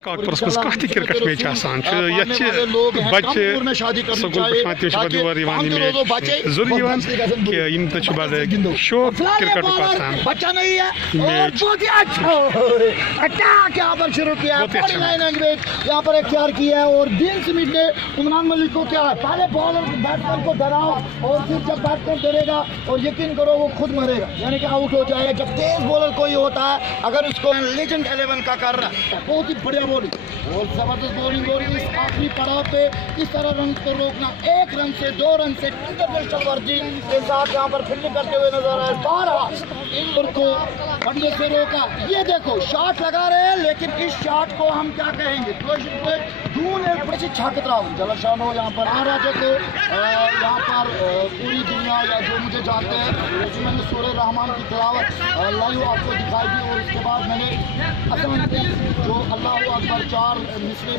काकपुरस मज कह cricket match बच्चे स्कूल पे जरूरी कि बड़े शौक क्रिकेट बच्चा नहीं है और बहुत ही अच्छा अटैक यहाँ पर शुरू किया है। यहाँ पर इख्तियार किया है और डीन स्मिथ ने उमरान मलिक को क्या है पहले बॉलर बैट्समैन को डराओ और फिर जब बैट्समैन डरेगा और यकीन करो वो खुद मरेगा यानी कि आउट हो जाएगा। जब तेज बॉलर कोई होता है अगर उसको लेजेंड 11 का कर रहा है बहुत ही बढ़िया बॉलिंग और जबरदस्त बॉलिंग हो रही है इस आखिरी पड़ाव पे। इस तरह रन को रोकना 1 रन से 2 रन से इंटरनेशनल वर्जी के साथ यहाँ पर फील्डिंग करते हुए नजर आए। 12 इन को बढ़ने से रोका। ये देखो शॉट लगा रहे हैं लेकिन इस शॉट को हम क्या कहेंगे छाकत राव जलाशान हो यहाँ पर महाराजा को यहाँ पर पूरी दुनिया या जो मुझे जानते हैं उसमें मैंने सूरह रहमान की तिलावत लाइव आपको दिखाई दी और उसके बाद मैंने असम जो अल्लाह अकबर 4 मिसरे